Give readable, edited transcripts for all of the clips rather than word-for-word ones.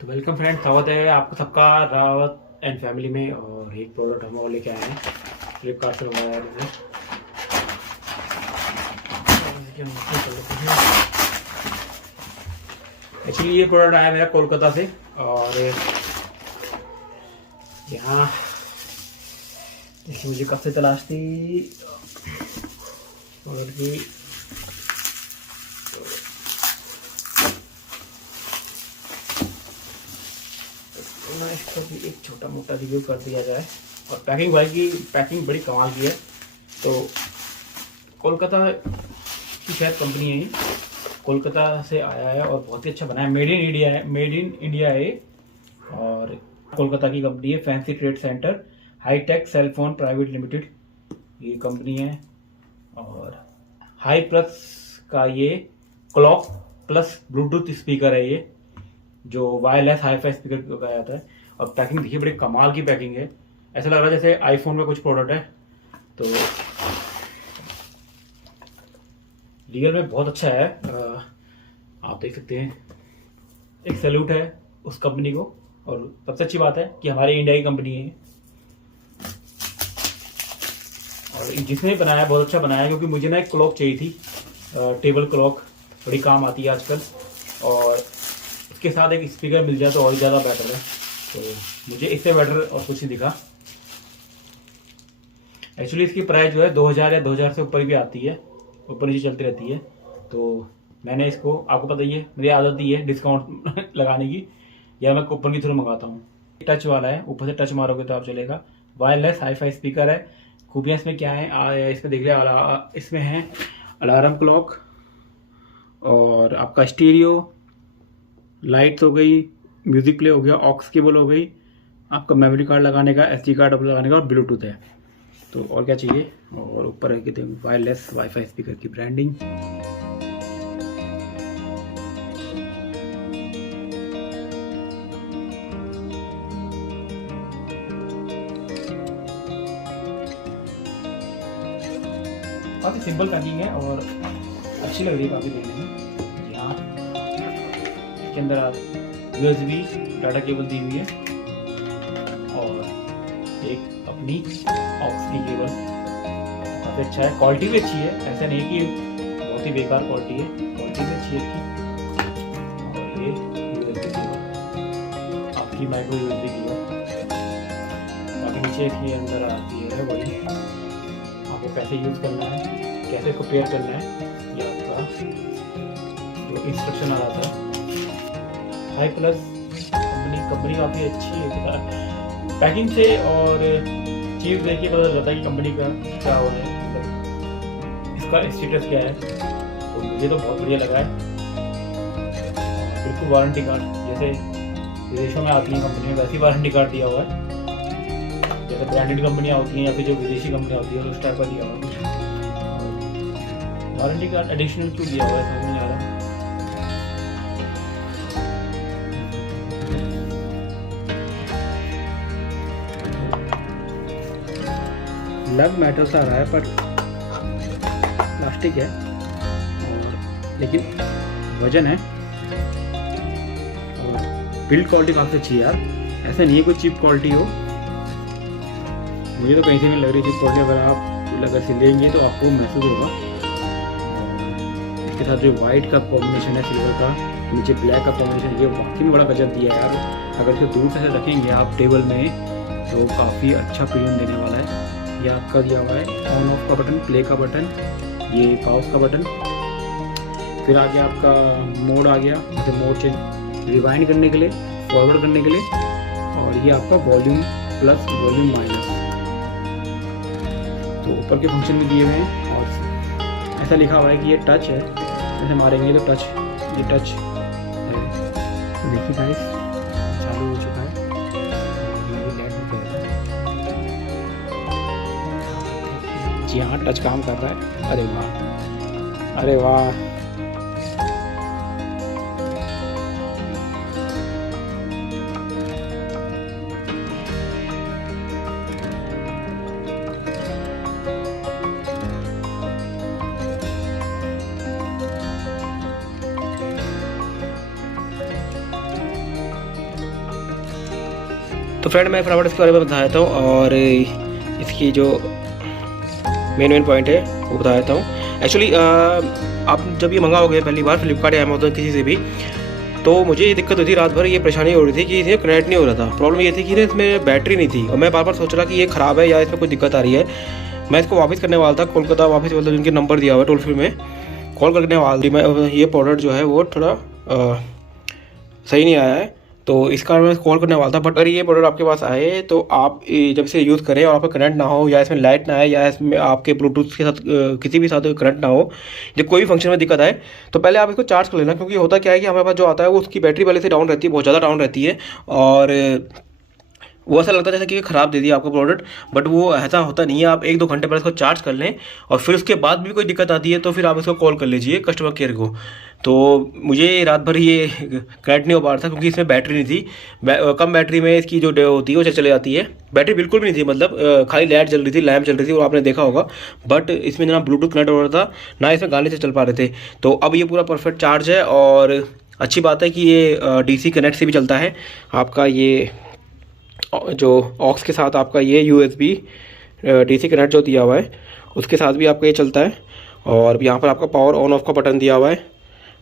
तो welcome friend, स्वागत है आपको सबका रावत एंड फैमिली में। और एक प्रोडक्ट हम और लेके आए हैं, फ्लिपकार्ट से मंगाया है मैंने। एक्चुअली ये प्रोडक्ट आया मेरा कोलकाता से। और यहाँ देखिए, मुझे कब से तलाश थी प्रोडक्ट की। इसका भी एक छोटा मोटा रिव्यू कर दिया जाए। और पैकिंग भाई की पैकिंग बड़ी कमाल की है। तो कोलकाता की शायद कंपनी है ये, कोलकाता से आया है और बहुत ही अच्छा बना है। मेड इन इंडिया है, मेड इन इंडिया है। और कोलकाता की कंपनी है, fancy trade center high tech cell phone private limited ये कंपनी है। और हाई प्लस का ये क्लॉक प्लस ब्लूटूथ स्पीकर है ये, जो वायरलेस हाईफाई स्पीकर कहा जाता है। और पैकिंग देखिए, बड़ी कमाल की पैकिंग है। ऐसा लग रहा है जैसे आईफोन का कुछ प्रोडक्ट है। तो रियल में बहुत अच्छा है। आप देख सकते हैं, एक सैल्यूट है उस कंपनी को। और सबसे अच्छी बात है कि हमारे इंडिया की कंपनी है और जिसने बनाया बहुत अच्छा बनाया, क्योंकि मुझे ना एक क्लॉक चाहिए थी, टेबल क्लॉक, बड़ी काम आती है आजकल। और उसके साथ एक स्पीकर मिल जाए तो और ज़्यादा बेटर है। तो मुझे इससे बेटर और कुछ नहीं दिखा। एक्चुअली इसकी प्राइस जो है 2000 या 2000 से ऊपर भी आती है, ऊपर नीचे चलती रहती है। तो मैंने इसको, आपको पता ही है मेरी आदत ही है डिस्काउंट लगाने की, या मैं कूपन के थ्रू मंगाता हूँ। टच वाला है, ऊपर से टच मारोगे तो आप चलेगा। वायरलेस हाईफाई स्पीकर है। खूबियाँ इसमें क्या है, इसमें देख लिया, इसमें है अलार्म क्लॉक और आपका स्टीरियो, लाइट्स हो गई, म्यूजिक प्ले हो गया, ऑक्स केबल हो गई, आपका मेमोरी कार्ड लगाने का, SD कार्ड लगाने का, और ब्लूटूथ है। तो और क्या चाहिए। और ऊपर है कि वायरलेस वाईफाई स्पीकर की ब्रांडिंग। काफ़ी सिंपल पैकिंग है और अच्छी लग रही है काफ़ी देखने में। यहाँ इसके अंदर आप USB डाटा केबल दी हुई है और एक अपनी ऑक्स की केबल। काफ़ी अच्छा है, क्वालिटी भी अच्छी है। ऐसा नहीं कि बहुत ही बेकार क्वालिटी है, क्वालिटी भी अच्छी है इसकी। और ये USB केबल, आपकी माइक्रो USB केबल। बाकी नीचे इसके अंदर आती है वही आपको कैसे यूज़ करना है, कैसे इसको पेयर करना है, ये आपका जो इंस्ट्रक्शन आ रहा था। हाई प्लस कंपनी काफ़ी अच्छी है पैकिंग से। और चीज़ देखिए पता चलता है कि कंपनी का क्या हो है, मतलब इसका स्टेटस क्या है। तो मुझे तो बहुत बढ़िया लगा है। बिल्कुल वारंटी कार्ड, जैसे विदेशों में आती है कंपनी में वैसी वारंटी कार्ड दिया हुआ है। जैसे ब्रांडेड कंपनियाँ होती हैं या फिर जो विदेशी कंपनी होती है उस टाइप का दिया हुआ है। वारंटी कार्ड एडिशनल क्यों दिया हुआ है समझ नहीं आ रहा। लग मेटल सा रहा है पर प्लास्टिक है, और लेकिन वजन है। और बिल्ड क्वालिटी काफ़ी अच्छी है यार, ऐसा नहीं है कोई चीप क्वालिटी हो। मुझे तो कहीं से नहीं लग रही चीप क्वालिटी। अगर सिलेंगे तो आपको महसूस होगा। इसके साथ जो वाइट का कॉम्बिनेशन है, सिल्वर का, नीचे ब्लैक का कॉम्बिनेशन, ये वाकई में बड़ा गजब दिया है यार। अगर इसको दूर से रखेंगे आप टेबल में तो काफ़ी अच्छा प्रीमियम देने वाला है। ये आपका दिया हुआ है ऑन ऑफ का बटन, प्ले का बटन, ये पाउस का बटन। फिर आगे आपका मोड आ गया, जैसे मोड चेंज रिवाइंड करने के लिए, फॉरवर्ड करने के लिए। और ये आपका वॉल्यूम प्लस वॉल्यूम माइनस, तो ऊपर के फंक्शन भी दिए हुए हैं। और ऐसा लिखा हुआ है कि ये टच है, ऐसे मारेंगे तो टच, ये टच है। देखिए गाइस, चालू हो चुका है। जी हाँ, टच काम कर रहा है। अरे वाह, अरे वाह। तो फ्रेंड मैं फटाफट इसके बारे में बता देता हूँ और इसकी जो मेन पॉइंट है वो बता देता हूँ। एक्चुअली आप जब ये मंगाओगे पहली बार फ्लिपकार्ट या अमेज़न किसी से भी, तो मुझे ये दिक्कत हुई थी, रात भर ये परेशानी हो रही थी कि इसमें कनेक्ट नहीं हो रहा था। प्रॉब्लम ये थी कि इसमें बैटरी नहीं थी और मैं बार बार सोच रहा कि ये ख़राब है या इसमें कोई दिक्कत आ रही है। मैं इसको वापस करने वाला था कोलकाता, वापस मतलब इनके नंबर दिया हुआ है टोल फ्री में, कॉल करने वाला थी मैं। ये प्रोडक्ट जो है वो थोड़ा सही नहीं आया है, तो इस कारण मैं कॉल करने वाला था। बट अगर ये प्रोडक्ट आपके पास आए तो आप जब इसे यूज़ करें और आपका करंट ना हो या इसमें लाइट ना आए या इसमें आपके ब्लूटूथ के साथ किसी भी साथ करंट ना हो, जब कोई भी फंक्शन में दिक्कत आए, तो पहले आप इसको चार्ज कर लेना। क्योंकि होता क्या है कि हमारे पास जो आता है वो उसकी बैटरी पहले से डाउन रहती है, बहुत ज़्यादा डाउन रहती है, और वो ऐसा लगता है जैसे कि ख़राब दे दिया आपको प्रोडक्ट, बट वो ऐसा होता नहीं है। आप 1-2 घंटे पहले इसको चार्ज कर लें और फिर उसके बाद भी कोई दिक्कत आती है तो फिर आप इसको कॉल कर लीजिए कस्टमर केयर को। तो मुझे रात भर ये कनेक्ट नहीं हो पा रहा था क्योंकि इसमें बैटरी नहीं थी। कम बैटरी में इसकी जो होती है वो चले जाती है। बैटरी बिल्कुल भी नहीं थी, मतलब खाली लाइट जल रही थी, लैम्प चल रही थी, वो आपने देखा होगा। बट इसमें ना ब्लूटूथ कनेक्ट हो रहा था ना इसमें गाने से चल पा रहे थे। तो अब ये पूरा परफेक्ट चार्ज है और अच्छी बात है कि ये DC कनेक्ट से भी चलता है। आपका ये जो ऑक्स के साथ आपका ये USB DC कनेक्ट जो दिया हुआ है उसके साथ भी आपका ये चलता है। और यहाँ पर आपका पावर ऑन ऑफ का बटन दिया हुआ है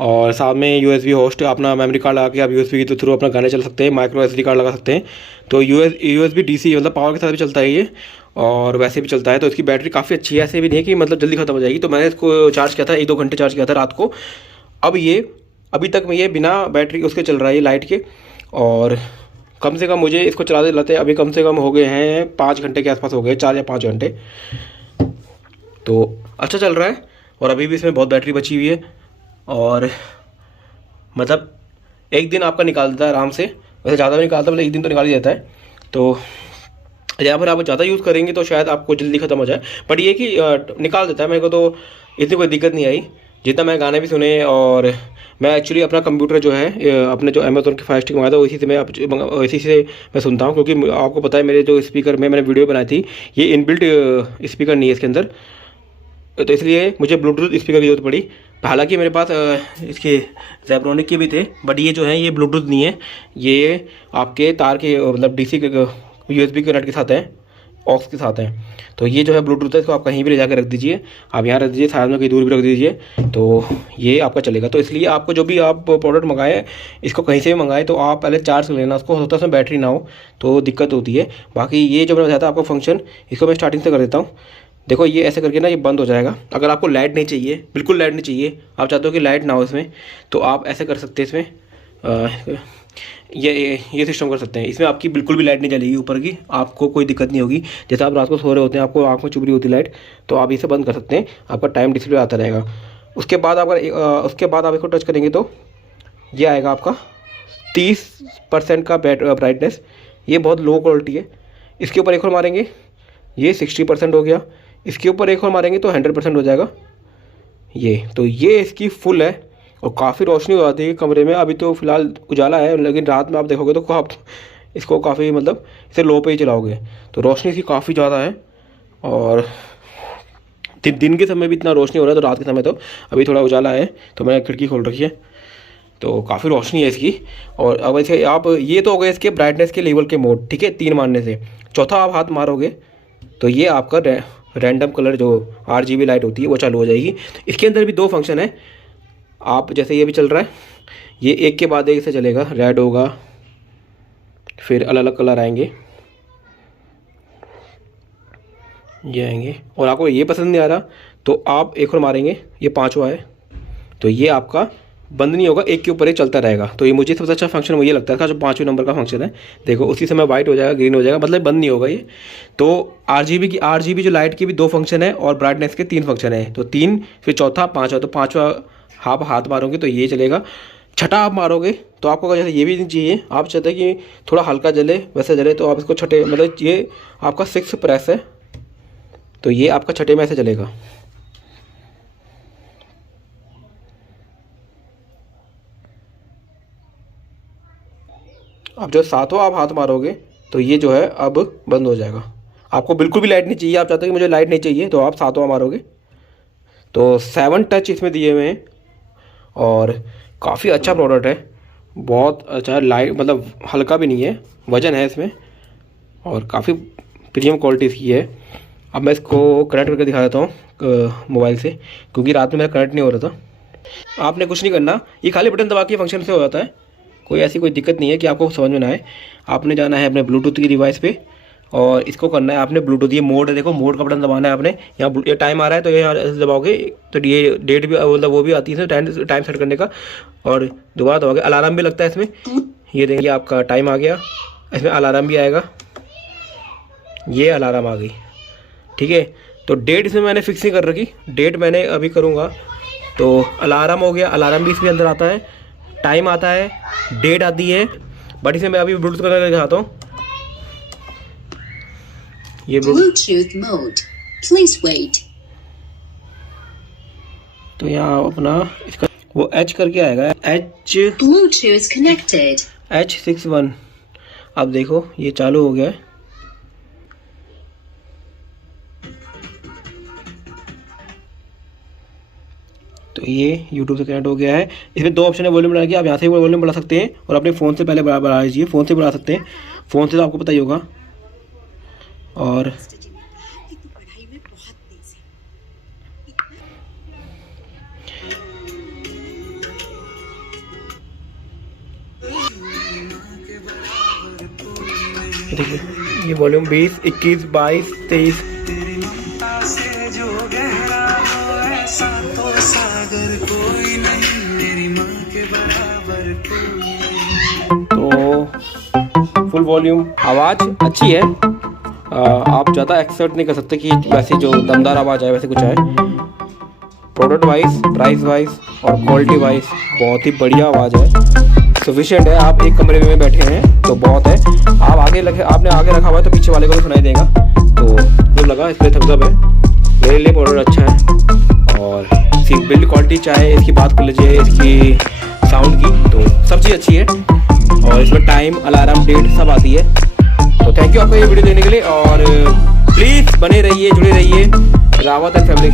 और साथ में USB होस्ट, अपना मेमोरी कार्ड लगा के आप USB के थ्रू अपना गाने चल सकते हैं, माइक्रो SD कार्ड लगा सकते हैं। तो USB DC मतलब पावर के साथ भी चलता है ये और वैसे भी चलता है। तो इसकी बैटरी काफ़ी अच्छी है, ऐसे भी नहीं है कि मतलब जल्दी ख़त्म हो जाएगी। तो मैंने इसको चार्ज किया था, 1-2 घंटे चार्ज किया था रात को। अब ये अभी तक में ये बिना बैटरी उसके चल रहा है, लाइट के। और कम से कम मुझे इसको चलाते चलाते अभी कम से कम हो गए हैं 5 घंटे के आसपास हो गए, 4 या 5 घंटे। तो अच्छा चल रहा है और अभी भी इसमें बहुत बैटरी बची हुई है और मतलब एक दिन आपका निकाल देता है आराम से। वैसे ज़्यादा भी निकालता है, मतलब एक दिन तो निकाल ही देता है। तो यहाँ पर आप ज़्यादा यूज़ करेंगे तो शायद आपको जल्दी ख़त्म हो जाए, बट ये कि निकाल देता है। मेरे को तो इतनी कोई दिक्कत नहीं आई, जितना मैं गाने भी सुने। और मैं एक्चुअली अपना कंप्यूटर जो है अपने जो अमेज़न के फायर स्टिक मंगाया था इसी से इसी से मैं सुनता हूँ। क्योंकि आपको पता है मेरे जो स्पीकर में मैंने वीडियो बनाई थी ये इनबिल्ट स्पीकर नहीं है इसके अंदर, तो इसलिए मुझे ब्लूटूथ स्पीकर की जरूरत पड़ी। हालांकि मेरे पास इसके ज़ेब्रोनिक के भी थे, बट ये जो है ये ब्लूटूथ नहीं है, ये आपके तार के मतलब DC के USB कनेक्ट के साथ है, ऑक्स के साथ है। तो ये जो है ब्लूटूथ है, इसको आप कहीं भी ले जाकर रख दीजिए, आप यहाँ रख दीजिए, साथ में कहीं दूर भी रख दीजिए, तो ये आपका चलेगा। तो इसलिए आपको जो भी आप प्रोडक्ट मंगाए, इसको कहीं से भी मंगाए तो आप पहले चार्ज कर लेना उसको। होता है उसमें बैटरी ना हो तो दिक्कत होती है। बाकी ये जो मैंने बताया था आपको फंक्शन, इसको मैं स्टार्टिंग से कर देता हूँ। देखो ये ऐसे करके ना ये बंद हो जाएगा। अगर आपको लाइट नहीं चाहिए, बिल्कुल लाइट नहीं चाहिए, आप चाहते हो कि लाइट ना हो इसमें, तो आप ऐसे कर सकते हैं। इसमें ये सिस्टम कर सकते हैं। इसमें आपकी बिल्कुल भी लाइट नहीं जलेगी ऊपर की, आपको कोई दिक्कत नहीं होगी। जैसे आप रात को सो रहे होते हैं, आपको आँख में चुभ रही होती है लाइट, तो आप इसे बंद कर सकते हैं, आपका टाइम डिस्प्ले आता रहेगा। उसके बाद आप इसको टच करेंगे तो ये आएगा आपका 30% का ब्राइटनेस। ये बहुत लो क्वालिटी है। इसके ऊपर एक और मारेंगे, ये 60% हो गया। इसके ऊपर एक और मारेंगे तो 100% हो जाएगा ये। तो ये इसकी फुल है और काफ़ी रोशनी हो जाती है कमरे में। अभी तो फ़िलहाल उजाला है, लेकिन रात में आप देखोगे तो आप इसको काफ़ी मतलब इसे लो पे ही चलाओगे तो रोशनी इसकी काफ़ी ज़्यादा है। और दिन के समय भी इतना रोशनी हो रहा है, तो रात के समय तो अभी थोड़ा उजाला है, तो मैंने खिड़की खोल रखी है, तो काफ़ी रोशनी है इसकी। और अब इसे आप, ये तो हो गए इसके ब्राइटनेस के लेवल के मोड, ठीक है, 3 मारने से। चौथा आप हाथ मारोगे तो ये आपका रैंडम कलर जो RGB लाइट होती है वो चालू हो जाएगी। इसके अंदर भी 2 फंक्शन है। आप जैसे ये भी चल रहा है, ये एक के बाद एक से चलेगा, रेड होगा, फिर अलग अलग कलर आएंगे, ये आएंगे। और आपको ये पसंद नहीं आ रहा तो आप एक और मारेंगे, ये 5वां है, तो ये आपका बंद नहीं होगा, एक के ऊपर एक चलता रहेगा। तो ये मुझे सबसे अच्छा फंक्शन मुझे लगता है, जो 5वें नंबर का फंक्शन है। देखो उसी समय वाइट हो जाएगा, ग्रीन हो जाएगा, मतलब बंद नहीं होगा ये। तो RGB जो लाइट की भी 2 फंक्शन है और ब्राइटनेस के 3 फंक्शन है। तो 3, फिर चौथा, 5वां। तो 5वां आप हाथ मारोगे तो ये चलेगा। छठा आप मारोगे तो आपको जैसे ये भी नहीं चाहिए, आप चाहते हैं कि थोड़ा हल्का जले, वैसे जले, तो आप इसको छठे, मतलब ये आपका 6 प्रेस है, तो ये आपका छठे में ऐसे चलेगा। अब जो 7वां आप हाथ मारोगे तो ये जो है अब बंद हो जाएगा। आपको बिल्कुल भी लाइट नहीं चाहिए, आप चाहते हैं कि मुझे लाइट नहीं चाहिए, तो आप 7वां मारोगे। तो 7 टच इसमें दिए हुए हैं और काफ़ी अच्छा प्रोडक्ट है, बहुत अच्छा। लाइट मतलब हल्का भी नहीं है, वजन है इसमें, और काफ़ी प्रीमियम क्वालिटी इसकी है। अब मैं इसको कनेक्ट करके दिखा देता हूँ मोबाइल से, क्योंकि रात में मेरा कनेक्ट नहीं हो रहा था। आपने कुछ नहीं करना, ये खाली बटन दबा के फंक्शन से हो जाता है, कोई ऐसी कोई दिक्कत नहीं है कि आपको समझ में ना आए। आपने जाना है अपने ब्लूटूथ की डिवाइस पे और इसको करना है आपने ब्लूटूथ, ये मोड है, देखो मोड का बटन दबाना है आपने। यहाँ ये टाइम आ रहा है तो ये दबाओगे तो ये डेट भी मतलब वो भी आती है टाइम सेट करने का, और दोबारा दबाओगे अलार्म भी लगता है इसमें। ये देखिए आपका टाइम आ गया, इसमें अलार्म भी आएगा, ये अलार्म आ गई, ठीक है। तो डेट इसमें मैंने फिक्स नहीं कर रखी, डेट मैंने अभी करूँगा। तो अलार्म हो गया, अलार्म भी इसमें अंदर आता है, टाइम आता है, डेट आती है, बट इसे मैं अभी ब्लूटूथ करके दिखाता हूँ। ये Bluetooth mode. Please wait. तो यहाँ अपना इसका वो H करके आएगा, Bluetooth connected. H61। अब देखो ये चालू हो गया है। तो ये YouTube से कनेक्ट हो गया है। इसमें दो ऑप्शन है वॉल्यूम बढ़ाने की, आप यहाँ से वॉल्यूम बढ़ा सकते हैं और अपने फ़ोन से पहले बढ़ा लीजिए, फ़ोन से बढ़ा सकते हैं, फ़ोन से तो आपको पता ही होगा। और देखिए ये वॉल्यूम 20, 21, 22, 23। तो फुल वॉल्यूम, आवाज़ अच्छी है। आप ज़्यादा एक्सपेक्ट नहीं कर सकते कि वैसे जो दमदार आवाज़ आए वैसे कुछ आए। प्रोडक्ट वाइज, प्राइस वाइज और क्वालिटी वाइज बहुत ही बढ़िया आवाज़ है, सफिशिएंट है। आप एक कमरे में बैठे हैं तो बहुत है, आप आपने आगे रखा हुआ है तो पीछे वाले को भी सुनाई देगा। तो जो लगा इस पर थम्स अप है, मेरे लिए प्रोडक्ट अच्छा है। और इसकी बिल्ड क्वालिटी चाहे इसकी बात कर लीजिए, इसकी साउंड की, तो सब चीज़ अच्छी है। और इसमें टाइम, अलार्म, डेट सब आती है। तो थैंक यू आपको ये वीडियो देखने के लिए, और प्लीज़ बने रहिए, जुड़े रहिए रावत एंड फैमिली।